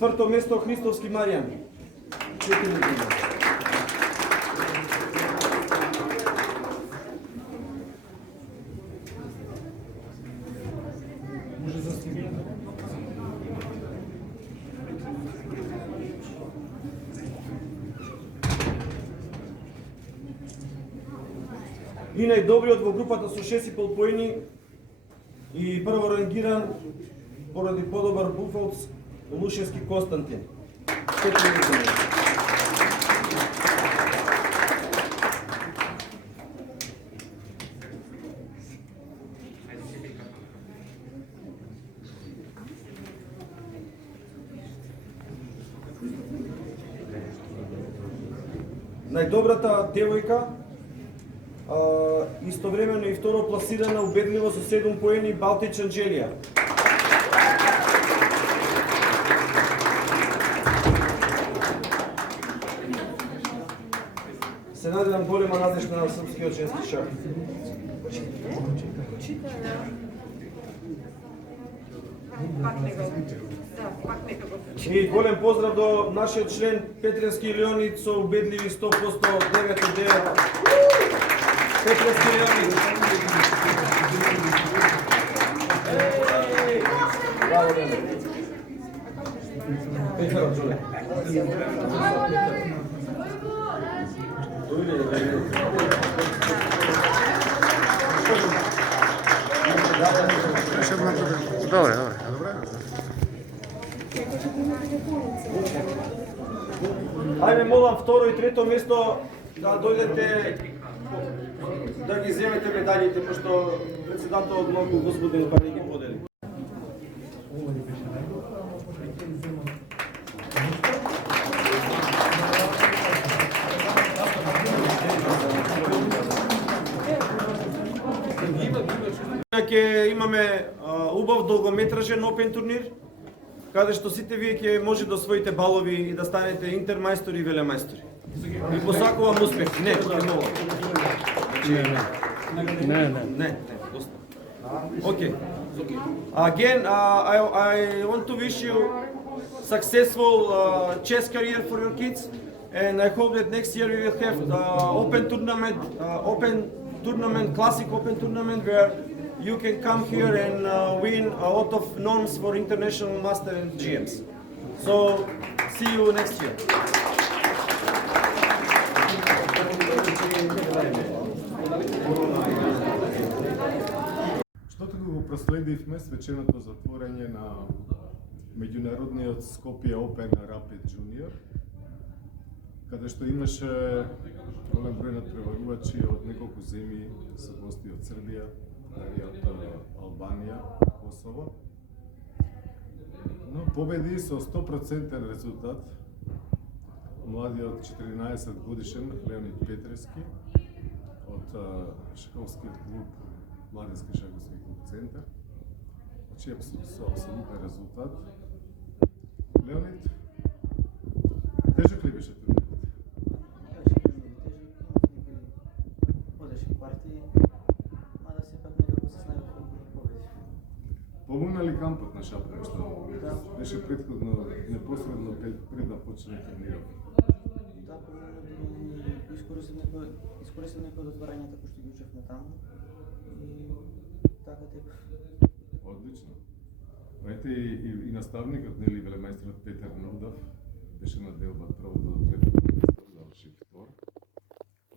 четврто место Христовски Маријан. 4 години. И најдобриот во групата со 6,5 поени и прво рангиран поради подобар буфалц Лушевски Константин. 4 години. Најдобрата девојка, истовремено и второ пласирана убедливо со 7 поени Балтич Анđelija. Се надевам голема надежда на српскиот женски шах. И голем поздрав до нашиот член Петренски Леонид со убедливи 100% 9-9. Петренски Леонид. Браво, Леонид. Пехаро, Джуле. Добре. Ајде, молам, второ и трето место да дојдете да ги земете медаљите, пошто председателот многу возбуден па не ги подели. Ќе имаме убав долгометражен опен турнир, каде што сите вие ќе може да освоите балови и да станете интермајстори и велемајстори. И посакувам успех. Не, не, доста. Okay. Again, I want to wish you successful chess career for your kids, and I hope that next year we will have open tournament, classic open tournament where you can come here and win a lot of norms for international master and GMs. So, see you next year. Што туку го проследивме свеченото затворање на меѓународниот Скопје Open Rapid Junior, каде што имаше голем број натпреварувачи од неколку земји, со гости од Србија, од Албанија, Косово. Но победи со 100% резултат младиот 14 годишен Леонид Петрески од шаковскиот клуб, Младински шаковски клуб Центар. Значи со абсолютен резултат. Леонид, тежок ли беше турнирот? Помогна ли кампот на Шапрен, што беше претходно, непосредно пред да почне турнирот? Да, помогна да искористам некои од отварањата кои што ги учевме таму и така тепа. Одлично. Ете и наставникот, нели, велемајсторот Петар Нордав, беше на делба првото до третото место, заврши втор.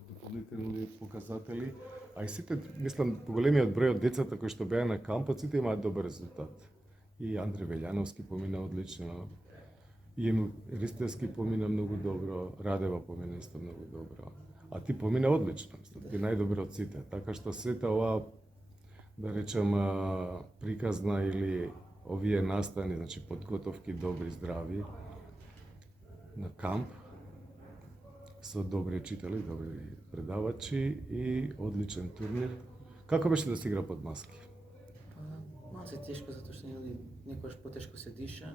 Дополнителни показатели. А и сите, мислам, поголемиот број од децата кои што беа на кампот, сите имаат добар резултат. И Андре Велјановски помина одлично, и Емил Ристевски помина многу добро, Радева помина исто многу добро. А ти помина одлично, мислам, ти најдобро од сите. Така што сета оваа, да речем, приказна или овие настани, значи подготовки добри, здрави, на камп, со добри учители, добри предавачи и одличен турнир. Како беше да се игра под маски? Малце тешко, затоа што некојаш потешко се диша.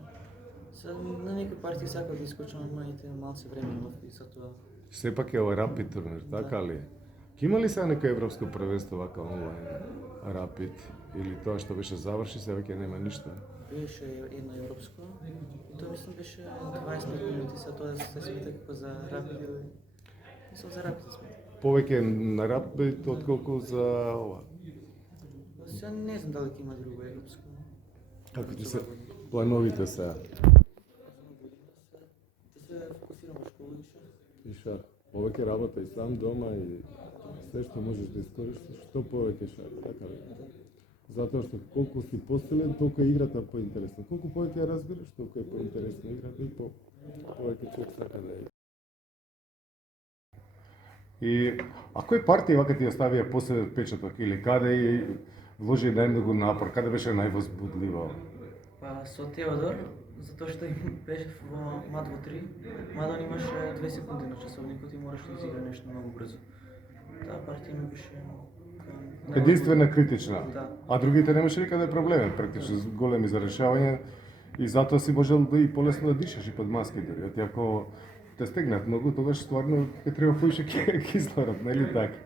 На некои партии сакав да искочам, ама малце време имав и затоа. Сепак е ова рапид турнир, така ли? Ќе има ли сега некој европско првенство вака онлайн? Рапид? Или тоа што беше заврши, се веќе нема ништо? Беше едно европско и тоа мислам беше 25 минути, се тоа се смета како за рапид. Мислам за рапид се смета. Повеќе на рапид отколку за ова. Сега не знам дали ќе има друго европско. Како ти се плановите сега? Да се фокусирам во школа и И ша, повеќе работа и сам дома и се што можеш да искористиш, што повеќе ша, така ли? Затоа што колку си посилен, толку е играта поинтересна. Колку повеќе ја разбираш, толку е поинтересна играта и повеќе човек сака да игра. И а кој партија вака ти оставија посебен впечаток или каде и вложи најмногу напор, каде беше највозбудлива? Па со Теодор, затоа што им беше во МАД во 3, мада он имаше 2 секунди на часовникот и мораш да изигра нешто многу брзо. Таа партија ми беше Единствена критична. Да. А другите немаше никаде проблеми, практично големи за решавање и затоа си можел да и полесно да дишаш и под маски дури. Оти ако те стегнат многу, тогаш стварно ќе треба поише кислород, нели така?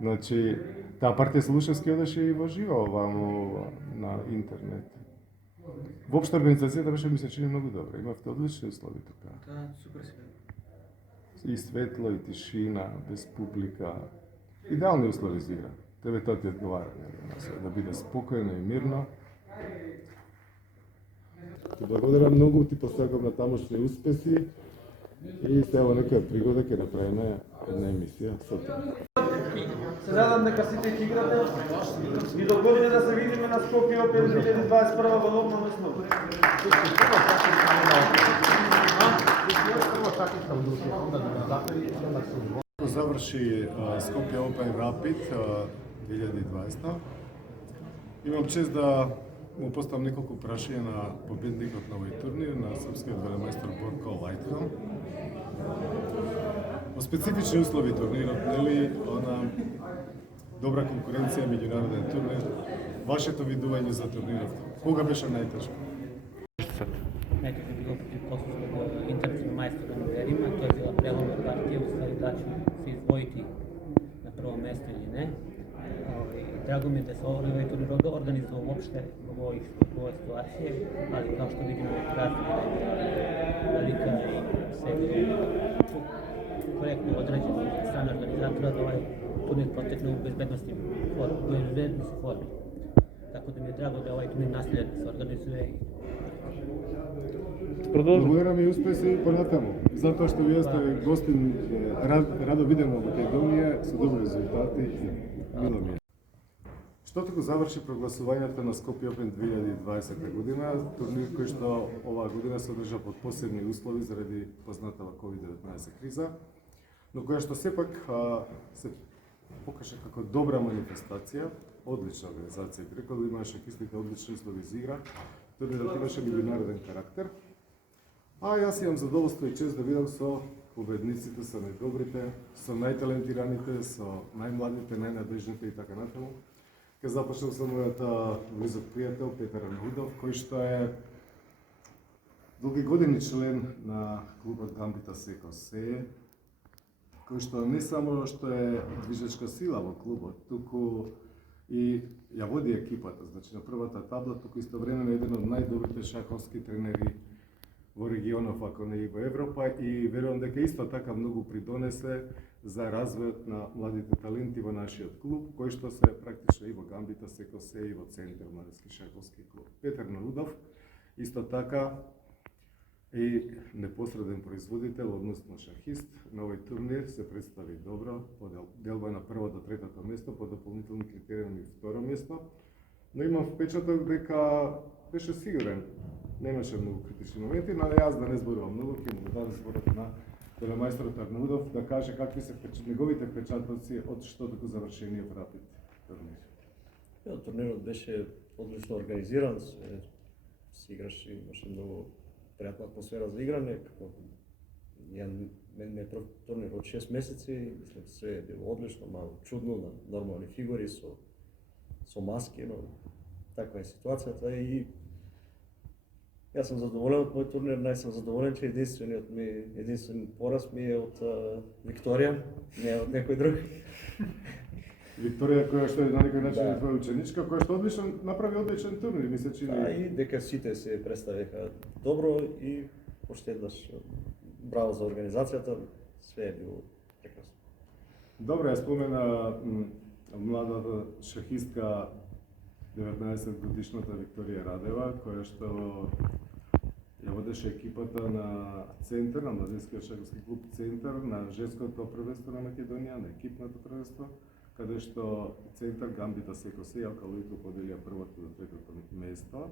Значи, таа партија со Лушевски одеше и во живо овамо на интернет. Воопшто организацијата беше ми се чини многу добра. Имавте одлични услови тука. Да, супер се. И светло, и тишина, без публика. Идеални услови за игра. Тебе тоа ти одговара, нели? Да биде спокојно и мирно. Ти благодарам многу, ти посакам на тамошни успеси и се во некоја пригода ќе направиме една емисија со тебе. Се надам дека сите ќе играте и до година да се видиме на Скопје Опен 2021 во локално услови. Заврши Скопје Open Rapid 2020. Имам чест да му поставам неколку прашања на победникот на овој турнир, на српскиот велемајстор Борко Лајтко. Во специфични услови турнирот, нели, добра конкуренција, меѓународен турнир. Вашето видување за турнирот, кога беше најтешко? Nekad je bilo protiv kosovskog internacionalnog majstora na Berima, to je bila prelomna partija, u stvari da ću se izdvojiti na prvo mesto ili ne. Drago mi je da se ovaj turnir organizovao uopšte u ovoj situacije, ali kao što vidimo razlika je velika i sve je korektno određeno od strane organizatora da ovaj turnir protekne u bezbednosti formi. Tako da mi je drago da ovaj turnir nastavlja da se organizuje i Благодарам и успеси понатаму, затоа што вие сте гостин, радо видимо во Македонија со добри резултати и мило ми е. Што така заврши прогласувањето на Скопје Open 2020 година, турнир кој што оваа година се одржа под посебни услови заради познатава COVID-19 криза, но која што сепак се покаже како добра манифестација, одлична организација, рекол да имаше кислите одлични услови за игра, турнирот имаше меѓународен карактер. А јас имам задоволство и чест да видам со победниците, со најдобрите, со најталентираните, со најмладите, најнадежните и така натаму. Ке започнам со мојот близок пријател Петар Арнаудов, кој што е долги години член на клубот Гамбита Секо Се, кој што не само што е движечка сила во клубот, туку и ја води екипата, значи на првата табла, туку истовремено еден од најдобрите шаховски тренери во регионов, ако не и во Европа, и верувам дека исто така многу придонесе за развојот на младите таленти во нашиот клуб, кој што се практично и во Гамбита Секо Се и во Центар младински шаховски клуб. Петар Нарудов, исто така и непосреден производител, односно шахист, на овој турнир се представи добро, поделба на прво до третото место, по дополнителни критериуми второ место, но имам впечаток дека беше сигурен. Немаше многу критични моменти, но јас да не зборувам многу, ќе му дадам зборот на велемајсторот Арнаудов да каже какви се неговите впечатоци од што така завршениот Рапид турнир. Турнирот беше одлично организиран, се играше, имаше многу пријатна атмосфера за играње, како мен е прв турнир од 6 месеци, мислам се е било одлично, мало чудно на нормални фигури со маски, но таква е ситуацијата и јас сум задоволен од мој турнир, најсум задоволен, че единствен пораз ми е од Викторија, не од некој друг. Викторија, која што е на некој начин Да. твоја ученичка, која што направи одличен турнир, ми се Да, чини. и дека сите се представиха добро и уште еднаш браво за организацијата, све е било прекрасно. Добро, ја спомена младата шахистка 19 годишната Викторија Радева, која што ја водеше екипата на Центар, на младинскиот шахиски клуб Центар, на женското првенство на Македонија, на екипното првенство, каде што Центар Гамбита Секосе и Алка Луито поделија првото до третото место.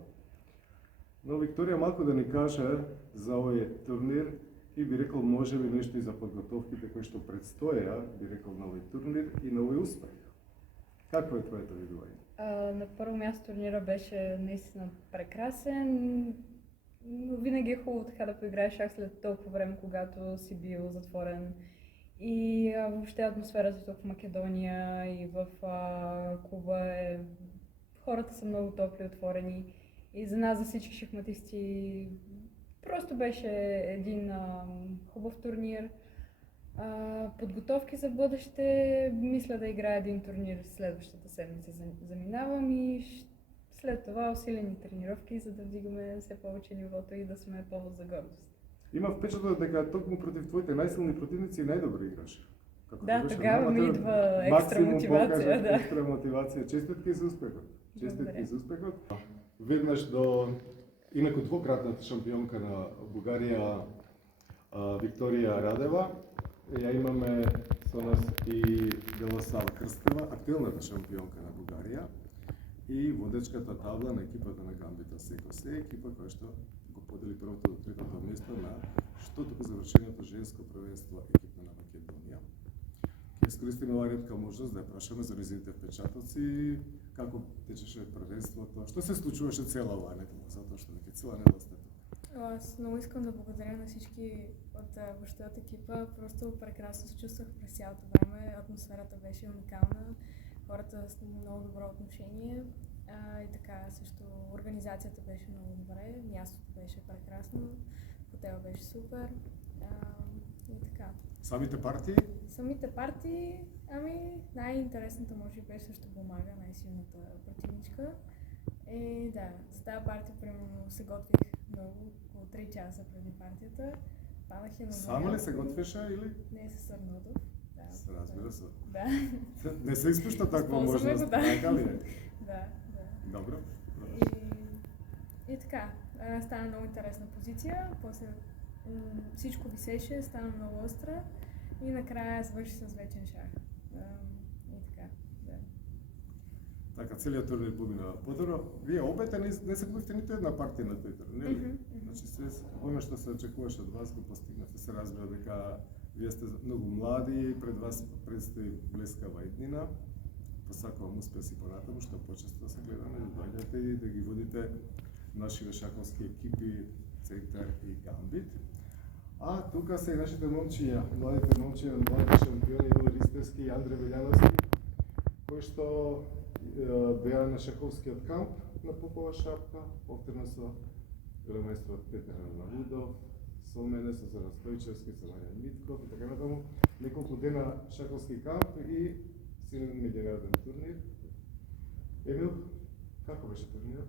Но Викторија малку да ни каже за овој турнир и би рекол може би нешто и за подготовките кои што предстоја, би рекол на овој турнир и на овој успех. Какво е твоето видување? На първо място турнира беше наистина прекрасен, но винаги е хубаво така да поиграеш шах след толкова време, когато си бил затворен. И въобще атмосферата тук в Македония и в Куба е... Хората са много топли, отворени. И за нас, за всички шахматисти, просто беше един хубав турнир. Подготовки за бъдеще, мисля да играя един турнир следващата седмица. Заминавам и след това усилени тренировки, за да вдигаме все повече нивото и да сме повод за гордост. Има впечатлок дека токму против твоите најсилни противници најдобро играш. Како Да, беше тогава ми наматер, идва екстра максимум мотивација, покажа, да. Екстра мотивација. Честитки за успехот. Честитки Благодаря. за успехот. Веднаш до инаку двократната шампионка на Бугарија Викторија Радева. Ја имаме со нас и Делосава Крстева, актуелната шампионка на Бугарија и водечката табла на екипата на Гамбита Секосе, екипа која што го подели првото до третото место на што туку завршеното женско првенство екипа на Македонија. Ќе искористиме оваа ретка можност да ја прашаме за нејзините впечатоци, како течеше првенството, што се случуваше цела оваа недела, затоа што веќе цела недела сте тука. Аз много искам да благодаря на всички въобще от екипа. Просто прекрасно се чувствах през цялото време. Атмосферата беше уникална. Хората с много добро отношение. И така също организацията беше много добре. Мястото беше прекрасно. Хотел беше супер. И така. Самите партии? Самите партии, най-интересната може би беше също Бумага, най-силната противничка. И да, за тази партия примерно се готвих много, около 3 часа преди партията. Падах я на Сама ли се готвеше или? Не, с Арнодов. Да. Разбира се. Да. Не се изпушта таква Използваме можност, го, да. така ли е? Да, да. Добро. И така, стана много интересна позиция, после всичко висеше, стана много остра и накрая завърши с вечен шах. И така, да. Така, целият турнир помина подобро. Вие обете не се губихте нито една партија на тој турнир, нели? Значи се оно што се очекуваше од вас го постигнате. Се разбира дека вие сте многу млади, пред вас предстои блескава иднина. Посакувам успех и понатаму, што почесто се гледаме, да доаѓате и да ги водите нашите шаховски екипи Центар и Гамбит. А тука се и нашите момчиња, младите шампиони Иво Ристевски и Андре Велјановски, кои што беа на шаховскиот камп на Попова шапка, повторно со велемајсторот Петар Навудов, со мене, со Зоран Стојчевски, со Маријан Митков и така натаму. Неколку дена шаховски камп и силен меѓународен турнир. Емил, како беше турнирот?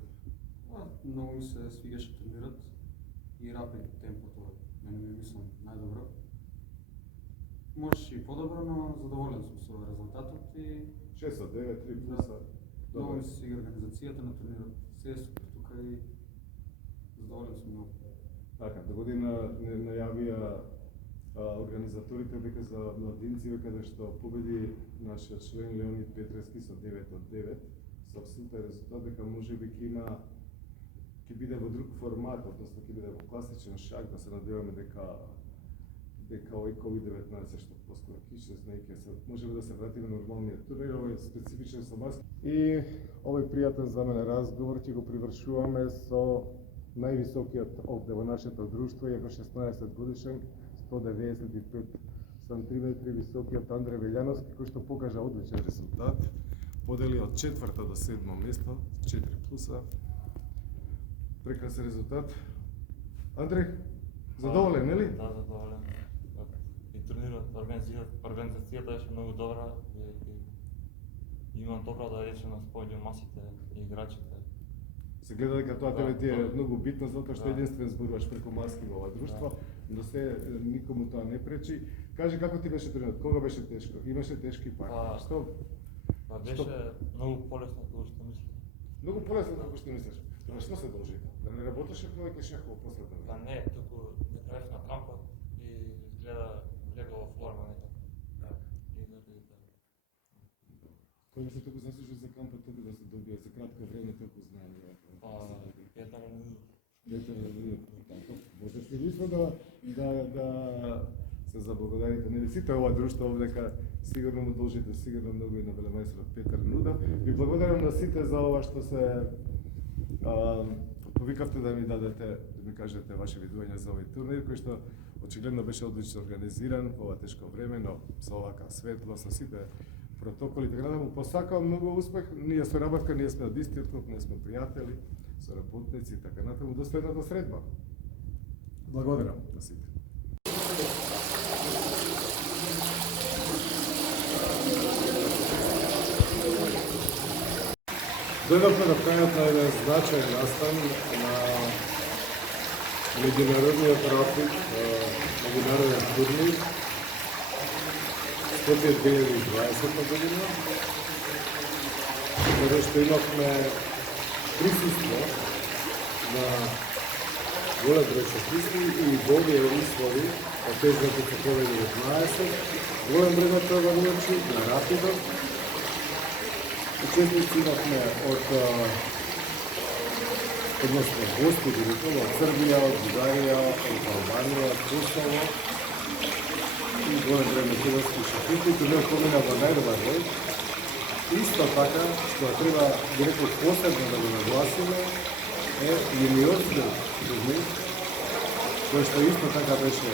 Много ми се свигаше турнирот и рапид темпото мене ми мислам најдобро. Можеше и подобро, но задоволен сум со резултатот и 6 од 9, 3 плюса. много ми се свига организацијата на турнирот. Се е супер тука и задоволен сум многу. Така, до година најавија организаторите дека за младинци, каде што победи нашиот член Леонид Петревски со 9 од 9, со абсолютен резултат дека можеби ќе биде во друг формат, односно ќе биде во класичен шах, да се надеваме дека овој COVID-19 што поскоро ќе се можеме да се вратиме на нормалниот турнир, овој специфичен со маски. И овој пријатен за мене разговор ќе го привршуваме со највисокиот овде во нашето друштво, иако 16 годишен, 195 сантиметри високиот Андре Велјановски, кој што покажа одличен резултат. Подели од 4-то до 7-мо место, 4 плюса. Прекрасен резултат. Андре, задоволен, нели? Да, задоволен. И турнирот, организацијата беше многу добра и Имам добра да речем споѓу масите и играчите. Се гледа дека тоа тебе ти е тоа. многу битно затоа што Да. единствен зборуваш преку маски во ова друштво, но се никому тоа не пречи. Кажи како ти беше тренирот? Кога беше тешко? Имаше тешки пари? Што? Па беше многу полесно како што мислам. Многу полесно како што мислиш. На што се должи? Да не работеше повеќе шахово после тоа? Па не, туку не правиш на кампот и изгледа влегла во форма некако. И заради тоа. Кој се толку заслужил за кампот, толку да се добија за кратко време толку знаење? Па Петар Нудов. Петар Нудов. Така, можеш ли лично да се заблагодарите нели сите ова друштво овдека сигурно му должите сигурно многу и на велемајсторот Петар Нудов. Ви благодарам на сите за ова што се повикавте да ми дадете, да ми кажете ваше видување за овој турнир кој што очигледно беше одлично организиран во ова тешко време, но со овака светло, со сите протоколи, така да му посакувам многу успех. Ние со работка, ние сме од истиот клуб, ние сме пријатели, со работници, така натаму до следната средба. Благодарам на сите. Дојдовме на крајот на еден значаен настан на меѓународниот рапид, меѓународен турнир Скопје 2020 година, каде што имавме присуство на голем број шахисти и во овие услови, отежната со COVID-19, голем број на требавачи на рапидот. Учесници имавме од односно гости директно од Србија, од Бугарија, од Албанија, од Косово и голем број македонски шахисти, турнир помина во најдобар рој. Исто така, што треба директно посебно да го нагласиме, е јуниорскиот турнир, кој што исто така беше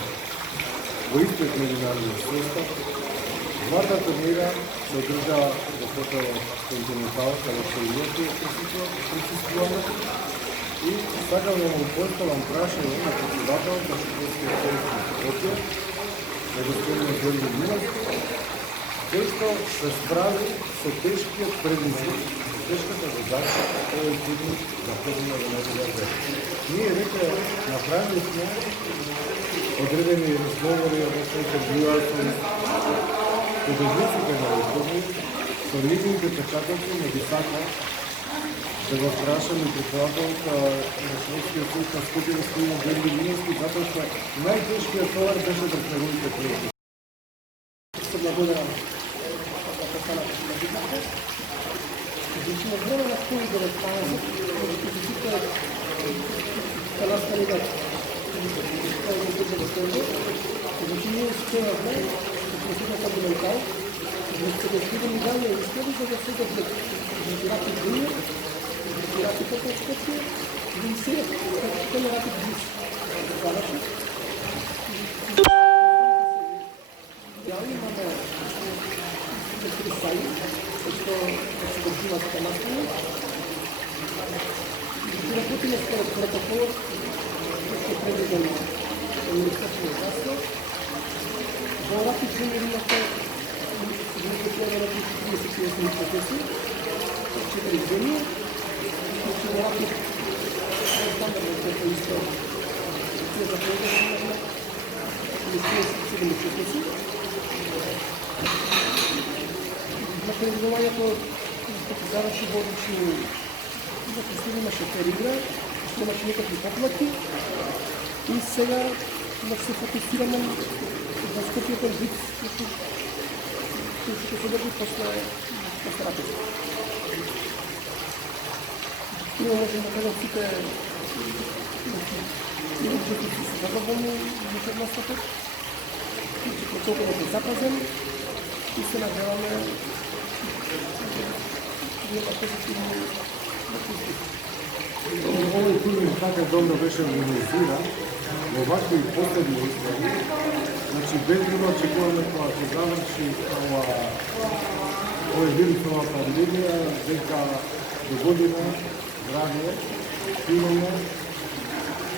во истиот меѓународен состав. Двата турнира се одржаа во хотелот Континентал, каде што и ние присуствуваме. И сакам да му поставам прашање на председателот на Шахматскиот центар Скопје, на господин Георги Милевски, кој што се справи со тешкиот предизвик, со тешката задача овој турнир да подиме во најдобар ред. Ние веќе направили сме одредени разговори, односно интервјуа со победниците на овој турнир, со нивните печатоци, не ги сакам да го прашам и председателот на Шахматскиот центар Скопје господин Георги Милевски, затоа што најтешкиот товар беше пред неговите пријатели. Се благодарам за постаната на битната. Значи, на време на COVID-19, сите настани да значи, ние успеваме да се Континентал, да се достигаме дале изходи, за да се рапид Дуния, рапид Скопје, и сега, како на рапид Близ заврши. Имаме четири сали, што се држуваат така настани. И работиме според протоколот, кој е предвиден од Министерството на здравство. Во рапид Дуния имате изгледано 38 процеси, 4 земји, значи во рапид стандардно како исто тие за предвидено или 37 учесници. На предвидувањето заврши во одлични, значи имаше перигра, немаше никакви поплати и сега се фокусираме на Скопје бит, кој ќе се држи после рапид. Ние можем да кажем сите учесници се задоволни во настапот. Протоколот е запазен и се надеваме да има позитивни резултати. Овој турнир така добро беше организиран во вакви последни услови. Значи, без друго очекуваме кога ќе заврши овој вирусова пандемија, дека до година здравје, имаме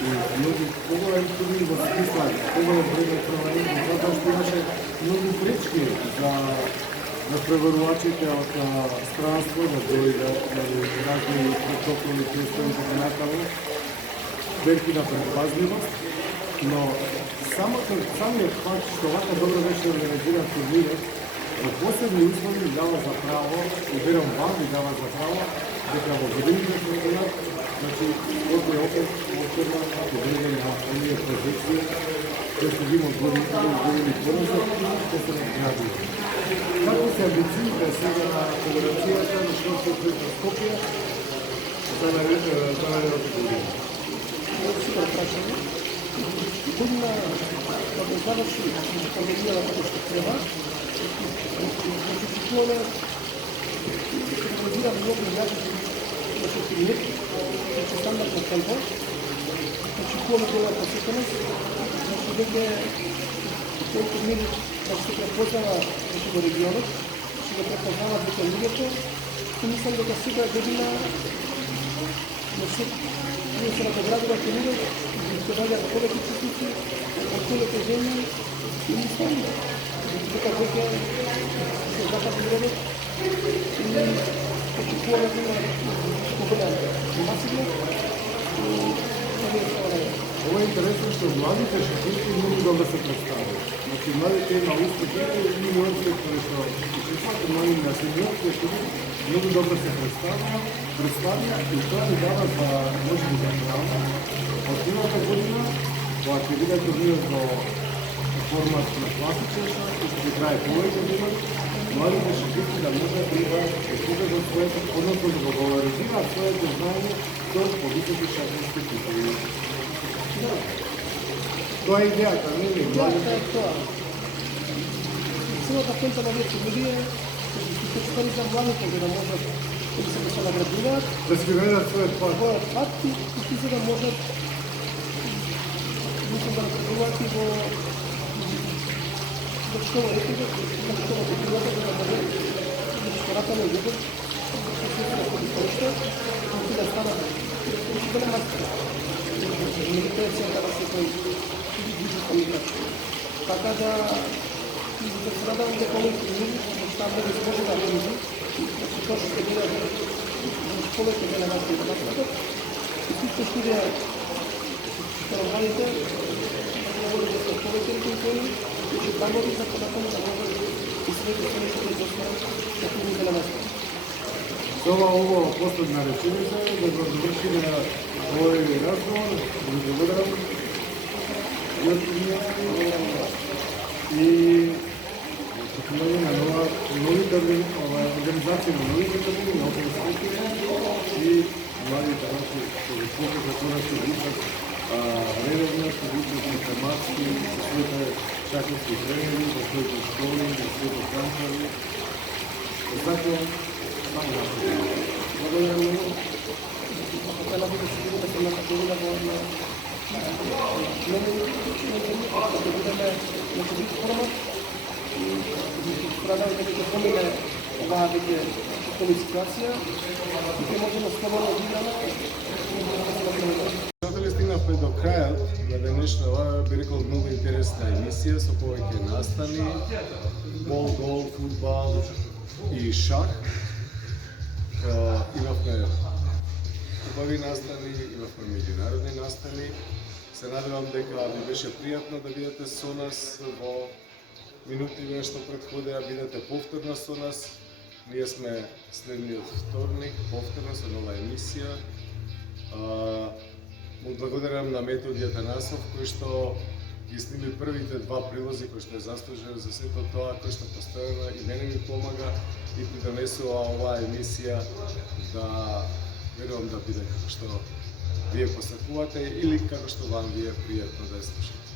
и многу поголем турнир во смисла, поголем број на провалени, затоа што имаше многу пречки за на преварувачите од странство да дојдат, разни протоколи, тестови и така натаму, мерки на предпазливост, но самиот факт што вака добро беше организиран турнирот, во посебни услови ми дава за право, и верам вам ми дава за право, дека во годините шампионат, значи, овде опет окрна подреден на оние позиции, кои што ги имат години поназад, ќе се надградува. Како се амбициите сега на федерацијата на шпортот во Скопје за наредната година? Супер прашање. Година, кога заврши пандемијата како што треба, очекуваме организираме многу јаки турнир, значи стандартно темпо, очекуваме добра посетеност, значи веќе тој турнир да се препознава во регионот, ќе го препознават веќе луѓето и мислам дека сега година ние се надоградува турнирот и ќе доаѓаат повеќе учесници од целите земји и мислам дека веќе се запази време и очекуваме да има победа масивно и Ова е интересно што младите шахисти многу добро се представат. Значи, младите има успехи и младите кои што учествуваат млади на сениорите што многу добро се представија и тоа ни дава за можеби за право. Од миналата година, кога ќе биде турнирот во формат на класичен шах, и ќе трае повеќе години, младите шахисти да можат да покажат своето, односно да го валоризираат своето знаење до повисоки шахиски титули. Тоа е идејата, не ли? Идејата е тоа. Целата темпа на овие турнири се стvari за младите, за да можат да се наградуваат, да си ведат својот пат. И за да можат да напредуваат и во што во етикот, што во културата, за да може скората на југот, да се се и да станат голем мастер. Медитација да се тој играч. Така да се надавам дека овој турнир там да може да реализира, значи тоа што биде повеќе време на наставот и сите студија младите да може да се повеќе реконколи и че планови за понатаму да може и свете што да изостават да турнир на наставот. Ова последна реченица да го завршиме овој разговор. Ви благодарам. И почнување на новите организации на новите турнири, на овој Скопје и младите наши што го покажат тоа што учат редовно, што учат информации со своите шаховски тренери, со своите школи, со своите кампови. Зато само благодарам многу. Ela vai decidir na semana que vem agora na forma e para dar uma dica ova веќе такова ситуација и ќе можеме слободно да играме. Дали стигнавме до крајот на денешна, би рекол, многу интересна емисија со повеќе настани, гол, фудбал и шах. Имавме убави настани, имавме меѓународни настани. Се надевам дека ви беше пријатно да бидете со нас во минутите што претходеа, бидете повторно со нас. Ние сме следниот вторник, повторно со нова емисија. Му благодарам на Методи Атанасов, кој што ги сними првите два прилози, кој што е заслужен за сето тоа, кој што постојано и мене ми помага и придонесува оваа емисија да верувам да биде како што вие посакувате или како што вам ви е пријатно да ја слушате.